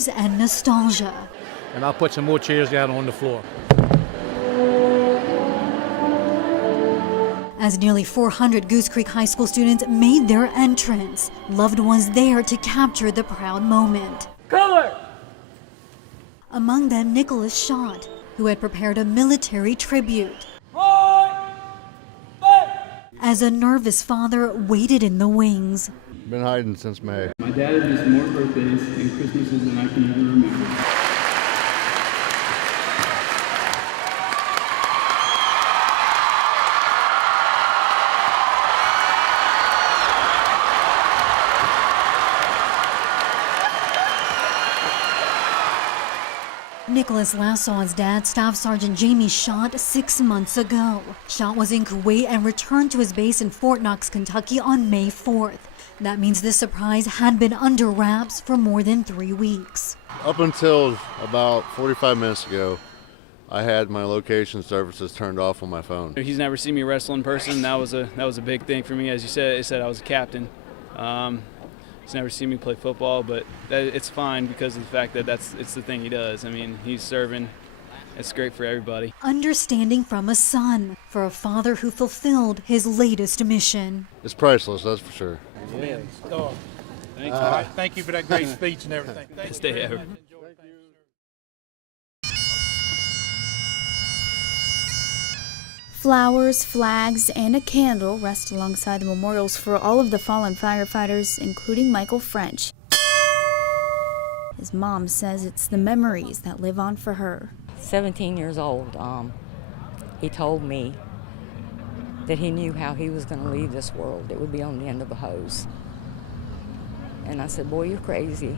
nerves and nostalgia. And I'll put some more chairs down on the floor. As nearly 400 Goose Creek High School students made their entrance, loved ones there to capture the proud moment. Color! Among them, Nicholas Schott, who had prepared a military tribute. As a nervous father waited in the wings. Been hiding since May. My dad has missed more birthdays and Christmases than I can even remember. Nicholas last saw his dad, Staff Sergeant Jamie Schott, 6 months ago. Schott was in Kuwait and returned to his base in Fort Knox, Kentucky on May 4th. That means this surprise had been under wraps for more than 3 weeks. Up until about 45 minutes ago, I had my location services turned off on my phone. He's never seen me wrestle in person. That was a big thing for me. As you said, it said I was a captain. He's never seen me play football, but it's fine because of the fact that it's the thing he does. I mean, he's serving. It's great for everybody. Understanding from a son, for a father who fulfilled his latest mission. It's priceless, that's for sure. Yeah. Oh. Thanks. All right. Thank you for that great speech and everything. Best day ever. Flowers, flags, and a candle rest alongside the memorials for all of the fallen firefighters, including Michael French. His mom says it's the memories that live on for her. 17 years old, he told me that he knew how he was going to leave this world. It would be on the end of a hose. And I said, boy, you're crazy.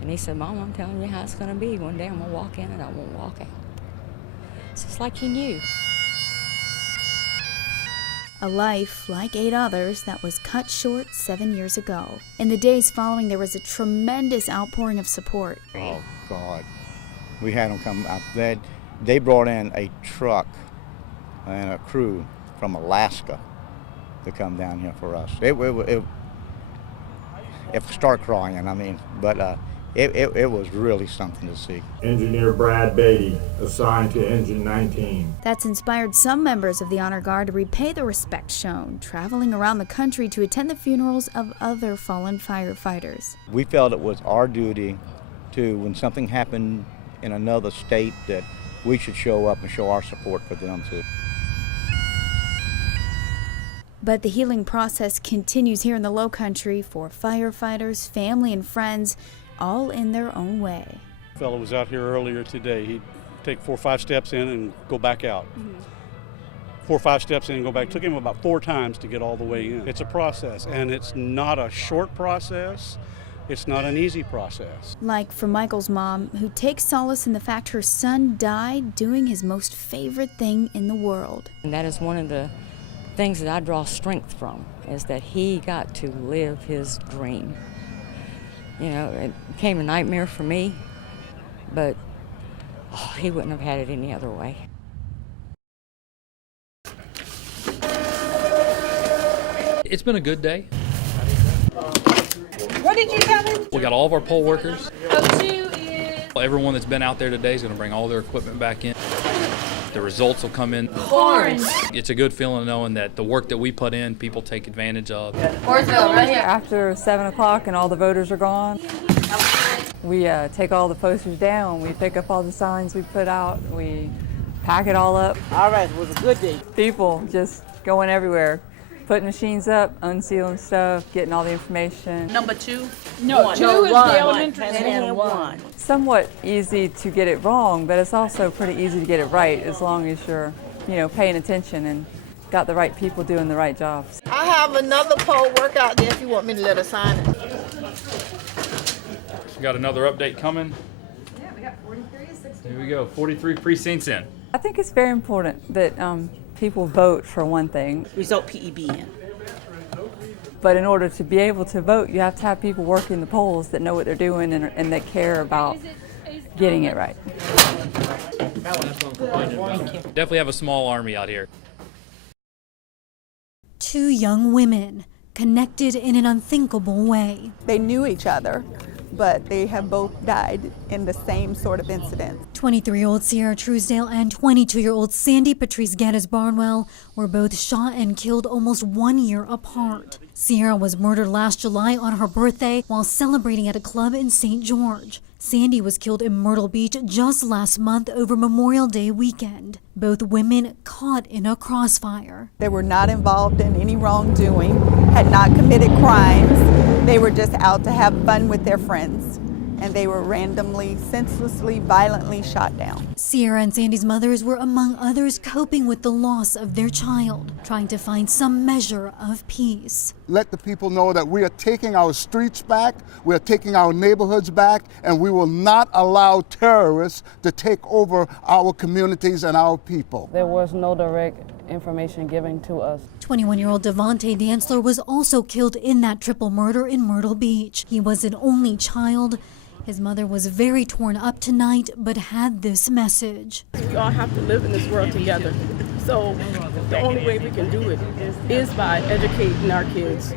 And he said, Mom, I'm telling you how it's going to be. One day I'm going to walk in and I won't walk out. It's just like he knew. A life, like 8 others, that was cut short 7 years ago. In the days following, there was a tremendous outpouring of support. Oh, God. We had them come out. They brought in a truck and a crew from Alaska to come down here for us. It start crying, I mean, but it was really something to see. Engineer Brad Beatty, assigned to Engine 19. That's inspired some members of the Honor Guard to repay the respect shown, traveling around the country to attend the funerals of other fallen firefighters. We felt it was our duty to, when something happened in another state, that we should show up and show our support for them too. But the healing process continues here in the Low Country for firefighters, family, and friends, all in their own way. A fellow was out here earlier today. He'd take 4 or 5 steps in and go back out. 4 or 5 steps in and go back. It took him about 4 times to get all the way in. It's a process, and it's not a short process. It's not an easy process. Like for Michael's mom, who takes solace in the fact her son died doing his most favorite thing in the world. And that is one of the things that I draw strength from, is that he got to live his dream. You know, it became a nightmare for me, but he wouldn't have had it any other way. It's been a good day. What did you tell him? We got all of our poll workers. O2 is... Everyone that's been out there today is going to bring all their equipment back in. The results will come in. Orange. It's a good feeling knowing that the work that we put in, people take advantage of. Orangeville, right here. After 7 o'clock and all the voters are gone, we take all the posters down. We pick up all the signs we put out. We pack it all up. All right, it was a good day. People just going everywhere, putting machines up, unsealing stuff, getting all the information. Number 2? No, one. 2 is the elementary and 1. Somewhat easy to get it wrong, but it's also pretty easy to get it right as long as you're, paying attention and got the right people doing the right jobs. I have another poll work out there if you want me to let her sign it. We got another update coming. Yeah, we got 43 to 60. There we go, 43 precincts in. I think it's very important that people vote for one thing. Result PEBN. But in order to be able to vote, you have to have people working the polls that know what they're doing and that care about getting it right. Definitely have a small army out here. 2 young women connected in an unthinkable way. They knew each other, but they have both died in the same sort of incident. 23-year-old Sierra Truesdale and 22-year-old Sandy Patrice Geddes Barnwell were both shot and killed almost 1 year apart. Sierra was murdered last July on her birthday while celebrating at a club in St. George. Sandy was killed in Myrtle Beach just last month over Memorial Day weekend. Both women caught in a crossfire. They were not involved in any wrongdoing, had not committed crimes. They were just out to have fun with their friends, and they were randomly, senselessly, violently shot down. Sierra and Sandy's mothers were among others coping with the loss of their child, trying to find some measure of peace. Let the people know that we are taking our streets back, we are taking our neighborhoods back, and we will not allow terrorists to take over our communities and our people. There was no direct information given to us. 21-year-old Devontae Dantzler was also killed in that triple murder in Myrtle Beach. He was an only child. His mother was very torn up tonight, but had this message. We all have to live in this world together. So the only way we can do it is by educating our kids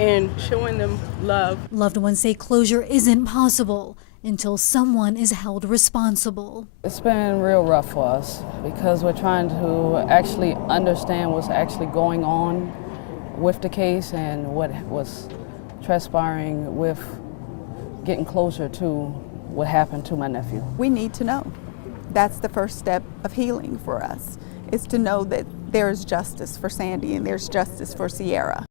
and showing them love. Loved ones say closure isn't possible until someone is held responsible. It's been real rough for us because we're trying to actually understand what's actually going on with the case and what was transpiring with getting closer to what happened to my nephew. We need to know. That's the first step of healing for us, is to know that there is justice for Sandy and there's justice for Sierra.